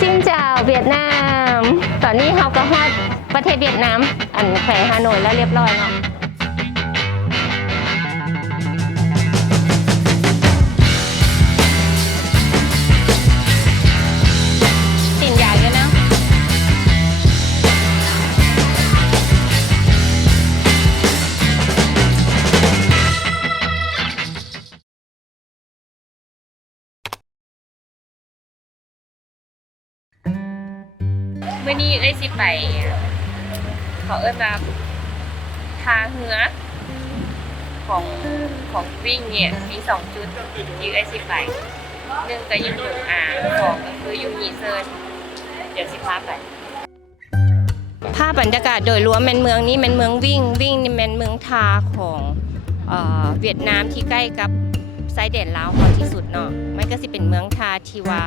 ซินเจ้าเวียดนามตอนนี้เราก็ฮอดประเทศเวียดนามอันแขวงฮานอยแล้วเรียบร้อยเนาะสินใหญ่เลยนะมื่อนี้ได้สิไปเขาเอิ้นว่าทางเหือของวิ่งเนี่ยมี2จุดที่ได้สิไป1ก็อยู่ตรง2ก็คืออยู่ฮีเซิร์นเดี๋ยวสิพาไปภาพบรรยากาศโดยรวมเมืองนี้เป็นเมืองวิ่งนี่เป็นเมืองทาของเวียดนามที่ใกล้กับชายแดนลาวพอที่สุดเนาะมันก็สิเป็นเมืองทาที่ว่า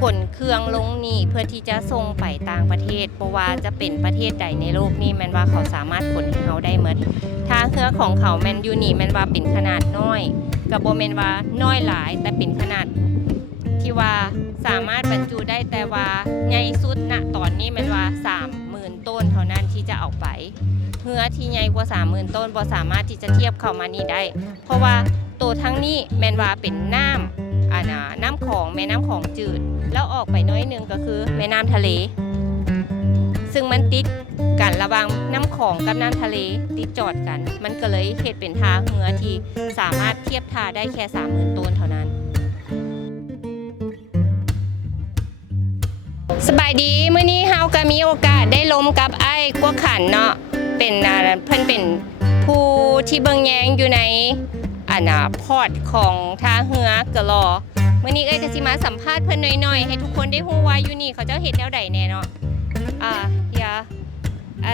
ขนเครื่องลงนี่เพื่อที่จะส่งไปต่างประเทศเพราะว่าจะเป็นประเทศใดในโลกนี่แม่นว่าเขาสามารถขนให้เขาได้หมดทางเรือของเขาแม่นอยู่นี่แม่นว่าเป็นขนาดน้อยกับบ่แม่นว่าน้อยหลายแต่เป็นขนาดที่ว่าสามารถบรรจุได้แต่ว่าใหญ่สุดณตอนนี้แม่นว่า 30,000 ต้นเท่านั้นที่จะเอาไปเรือที่ใหญ่กว่า 30,000 ต้นบ่สามารถที่จะเทียบเข้ามานี่ได้เพราะว่าตัวทั้งนี้แม่นว่าเป็นน้ำของแม่น้ำของจืดแล้วออกไปน้อยนึงก็คือแม่น้ำทะเลซึ่งมันติดกันระหว่างน้ำของกับน้ำทะเลติดจอดกันมันก็เลยเฮ็ดเป็นท่าเรือที่สามารถเทียบท่าได้แค่ 30,000 ต้นเท่านั้นสบายดีมื้อนี้เฮาก็มีโอกาสได้ลมกับไอ้กัวขันเนาะเป็นเพิ่นเป็นผู้ที่เบิ่งแยงอยู่ในพอร์ตของท่าเรือกะลอมื้อนี้ก็สิมาสัมภาษณ์เพิ่นหน่อยๆให้ทุกคนได้ฮู้ว่าอยู่นี่เขาเจ้าเฮ็ดแนวใดแน่เนาะ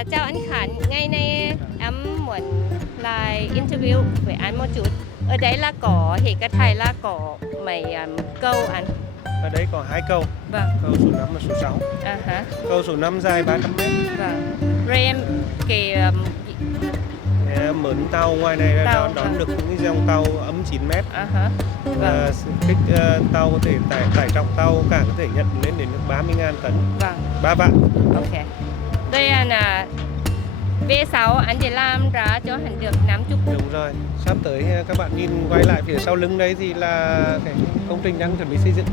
เจ้าอันขันngay nay em muốn lại interview với anh một chút ở đấy là có hệ cái thầy là có mấy câu anh ở đấy có 2 câu. Vâng. Câu số 5 và số 6. Câu số 5 dài 300 m. Vâng. Rồi em mượn tàu ngoài này đón được những dòng tàu ấm 9 m. Và kích tàu có thể tải trọng tàu cả có thể nhận lên đến được 30.000 tấn. Vâng. 3 vạn. Ok. Đây là V6 anh sẽ làm ra cho hành được 50. Đúng rồi. Sắp tới các bạn nhìn quay lại phía sau lưng đấy thì là cái công trình đang chuẩn bị xây dựng.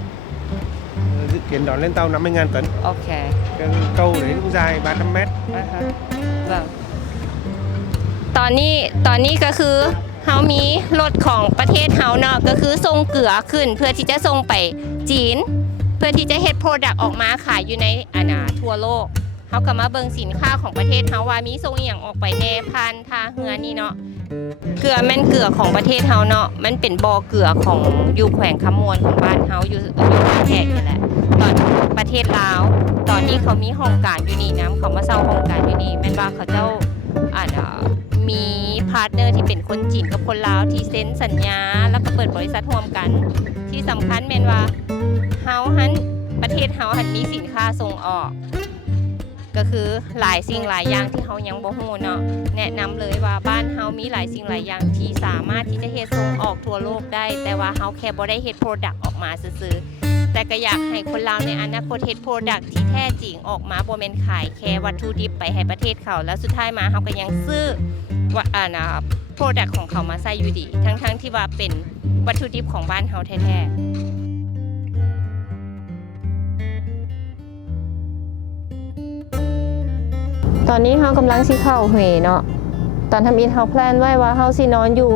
Dự kiến đón lên tàu 50.000 tấn. Ok. Cái câu đấy cũng dài 300 m. Vâng. ตอนนี้ก็คือเฮามีรถของประเทศเฮาเนาะก็คือส่งเกลือขึ้นเพื่อที่จะส่งไปจีนเพื่อที่จะเฮ็ดโปรดักต์ออกมาขายอยู่ในทั่วโลกเฮาก็มาเบิ่งสินค้าของประเทศเฮาว่ามีส่งอีหยังออกไปแน่ผ่านท่าเรือนี่เนาะเกลือแม่นเกลือของประเทศเฮาเนาะมันเป็นบ่อเกลือของอยู่แขวงคำมวนของบ้านเฮาอยู่แขกนี่แหละตอนประเทศลาวตอนนี้เขามีโครงการอยู่นี่นะเขามาเซาโครงการอยู่นี่แม่นว่าเขาเจ้ามีพาร์ทเนอร์ที่เป็นคนจีนกับคนลาวที่เซ็นสัญญาแล้วก็เปิดบริษัทร่วมกันที่สำคัญแม่นว่าประเทศเฮาหันมีสินค้าส่งออกก็คือหลายสิ่งหลายอย่างที่เฮายังบ่ฮู้เนาะแนะนำเลยว่าบ้านเฮามีหลายสิ่งหลายอย่างที่สามารถที่จะเฮ็ดส่งออกทั่วโลกได้แต่ว่าเฮาแค่บ่ได้เฮ็ดโปรดักต์ออกมาซื่อๆแต่ก็อยากให้คนลาวในอนาคตเฮ็ดโปรดักต์ที่แท้จริงออกมาบ่แม่นขายแค่วัตถุดิบไปให้ประเทศเขาแล้วสุดท้ายมาเฮาก็ยังซื้อโปรดักต์ของเขามาใส่อยู่ดีทั้งที่ว่าเป็นวัตถุดิบของบ้านเฮาแท้ๆตอนนี้เฮากำลังสิเข้าเหเนาะตอนทำอินเฮาแพลนไว้ว่าเฮาสินอนอยู่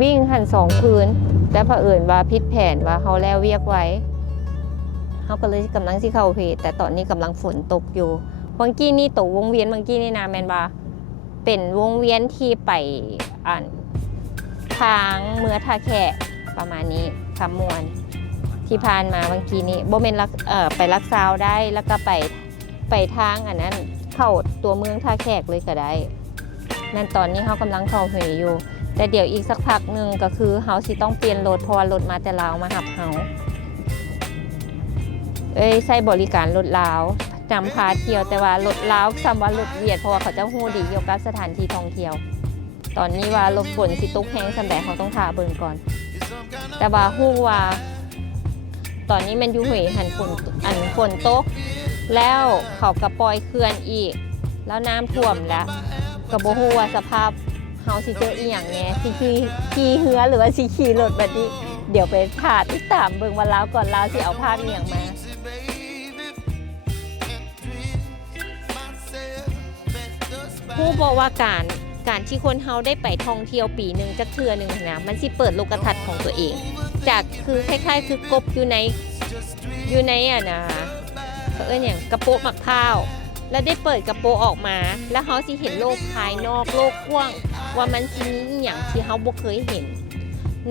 วิ่งหัน2 คืนแต่เผอิญว่าผิดแผนว่าเฮาแล้วเวียกไว้เฮาก็เลยกำลังสิเข้าเหแต่ตอนนี้กำลังฝนตกอยู่เมื่อกี้นี่ตกวงเวียนเมื่อกี้นี่นะแม่นว่าเป็นวงเวียนที่ไปทางเมืองท่าแขกประมาณนี้คำมวนที่ผ่านมาเมื่อกี้นี้บ่แม่นไปลักซาวได้แล้วก็ไปทางอันนั้นเข้าตัวเมืองท่าแขกเลยก็ได้นั่นตอนนี้เฮากำลังเข้าเหอยู่แต่เดี๋ยวอีกสักพักหนึ่งก็คือเฮาสิต้องเปลี่ยนรถเพราะว่ารถมาแต่ลาวมาหับเฮาใช้บริการรถลาวนำพาเที่ยวแต่ว่ารถลาวซ้ำว่ารถเวียดเพราะว่าเขาจะฮู้ดีเกี่ยวกับสถานที่ท่องเที่ยวตอนนี้ว่ารถฝนสิตกแห้งสำแดงเขาต้องท่าเบิ่งก่อนแต่ว่าฮู้ว่า ตอนนี้มันอยู่เหยหันฝนตกแล้วเขากระปล่อยเขื่อนอีก แล้วน้ำท่วมแล้วก็บ่ฮู้ว่าสภาพเฮาสิเจออีหยังแหน่สิขี่เรือหรือว่าสิขี่รถบัดนี้เดี๋ยวไปถ่าติดตามเบิ่งว่าลาวก่อนลาวสิเอาภาพอีหยังมาฮู้บ่ว่าการที่คนเฮาได้ไปท่องเที่ยวปีหนึ่งจักเทื่อหนึงนะมันสิเปิดโลกทัศน์ของตัวเองจากคือคล้ายๆคือกบอยู่ในอ่ะนะเขาเอิ้นหยังกระโปะมะพร้าวแล้วได้เปิดกระโปรงออกมาแล้วเขาสิเห็นโลกภายนอกโลกกว้างว่ามันสิมีอหย่างที่เขาบ่เคยเห็น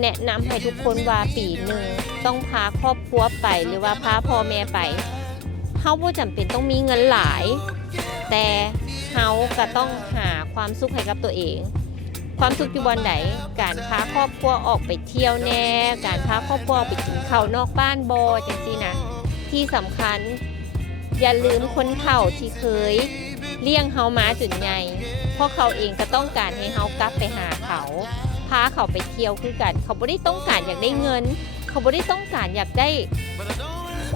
แนะนำให้ทุกคนว่าปีหนึ่งต้องพาครอบครัวไปหรือว่าพาพ่อแม่ไปเขาบ่จำเป็นต้องมีเงินหลาย แต่เขาก็ต้องหาความสุขให้กับตัวเองความสุขอยู่บนไหนการพาครอบครัวออกไปเที่ยวแน่การพาครอบครัวไปกินข้าวนอกบ้านบ่จังซี่นะที่สำคัญอย่าลืมคนเฒ่าที่เคยเลี้ยงเฮามาจนใหญ่เพราะเขาเองก็ต้องการให้เฮากลับไปหาเขาพาเขาไปเที่ยวคือกันเขาบ่ได้ต้องการอยากได้เงินเขาบ่ได้ต้องการอยากได้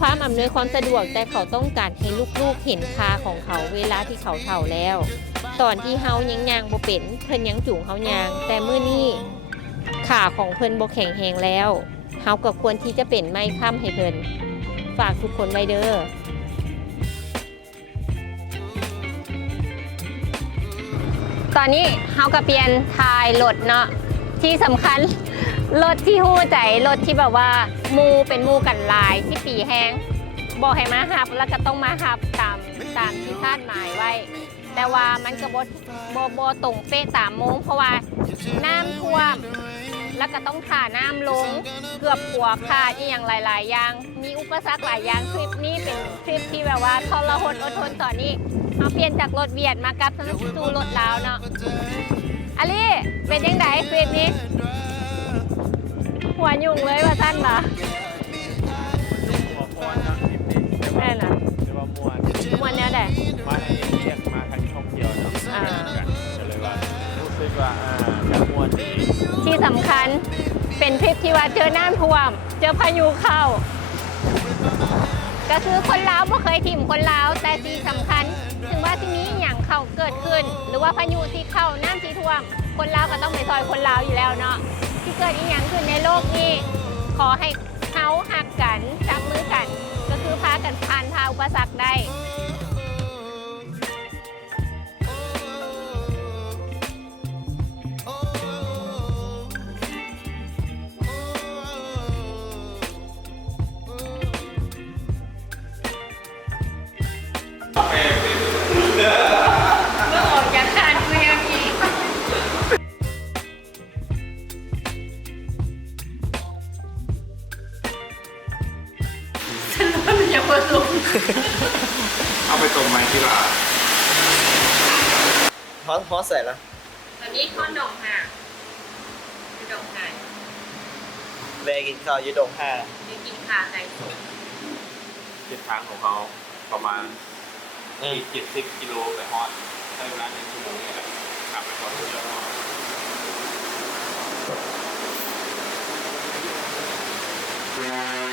ความอำนวยความสะดวกแต่เขาต้องการให้ลูกๆเห็นค่าของเขาเวลาที่เขาเฒ่าแล้วตอนที่เฮายังย่างบ่เป็นเพิ่นยังจูงเฮาย่างแต่มื้อนี้ขาของเพิ่นบ่แข็งแรงแล้วเฮาก็ควรที่จะเป็นไม้ค้ำให้เพิ่นฝากทุกคนไว้เด้อตอนนี้เฮาก็เปลี่ยนทายรถเนาะที่สำคัญรถที่ฮู้ใจรถที่แบบว่ามูเป็นมูกันลายที่ปีแห้งบอกให้มาหับแล้วก็ต้องมาหับตามที่คาดหมายไว้แต่ว่ามันก็บ่ตรงเป๊ะตามโมงเพราะว่าน้ำท่วมแล้วก็ต้องถ่าน้ำลงเกือบหัวขาดอย่างหลายๆอย่างมีอุปสรรคหลายอย่างคลิปนี้เป็นคลิปที่แบบว่าทรหดอดทนตอนนี้เอาเปลี่ยนจากรถเวียดมากับสู่รถลาวเนาะอลีเป็นยังไงคลิปนี้หัวยุ่งเลยว่าสั้นปะแน่น่ะมวนเนี้ยแหละมาทางนี้เรียกมาทางท่องเที่ยวเนาะก็เลยว่ารู้สึกว่าจะมวนดี ที่สำคัญเป็นทริปที่ว่าเจอน้ำท่วมเจอพายุเข้าก็คือคนลาวไม่เคยถิ่มคนลาวแต่ที่สำคัญถึงว่าที่นี้อย่างเขาเกิดขึ้นหรือว่าพายุที่เข้าน้ำที่ท่วมคนลาวก็ต้องไปซอยคนลาวอยู่แล้วเนาะที่เกิดอีกอย่างขึ้นในโลกนี้ขอให้เขาหักกันจับมือกันก็คือพากันผ่านพาอุปสรรคได้เมื่อออกจากการเมืองอีกฉันว่ามันยังไม่ลง เอาไปตรงไหมที่ว่า ฮอสใส่ละ ตอนนี้ข้อหนองห่างดงห่าง แวกินข้าวอยืดดงห้า ยังกินขาไก่สด เส้นทางของเขาประมาณ70 กิโลไปฮอดใช้เวลา1 ชั่วโมงนี่แหละกลับไปฮอดเดียว เ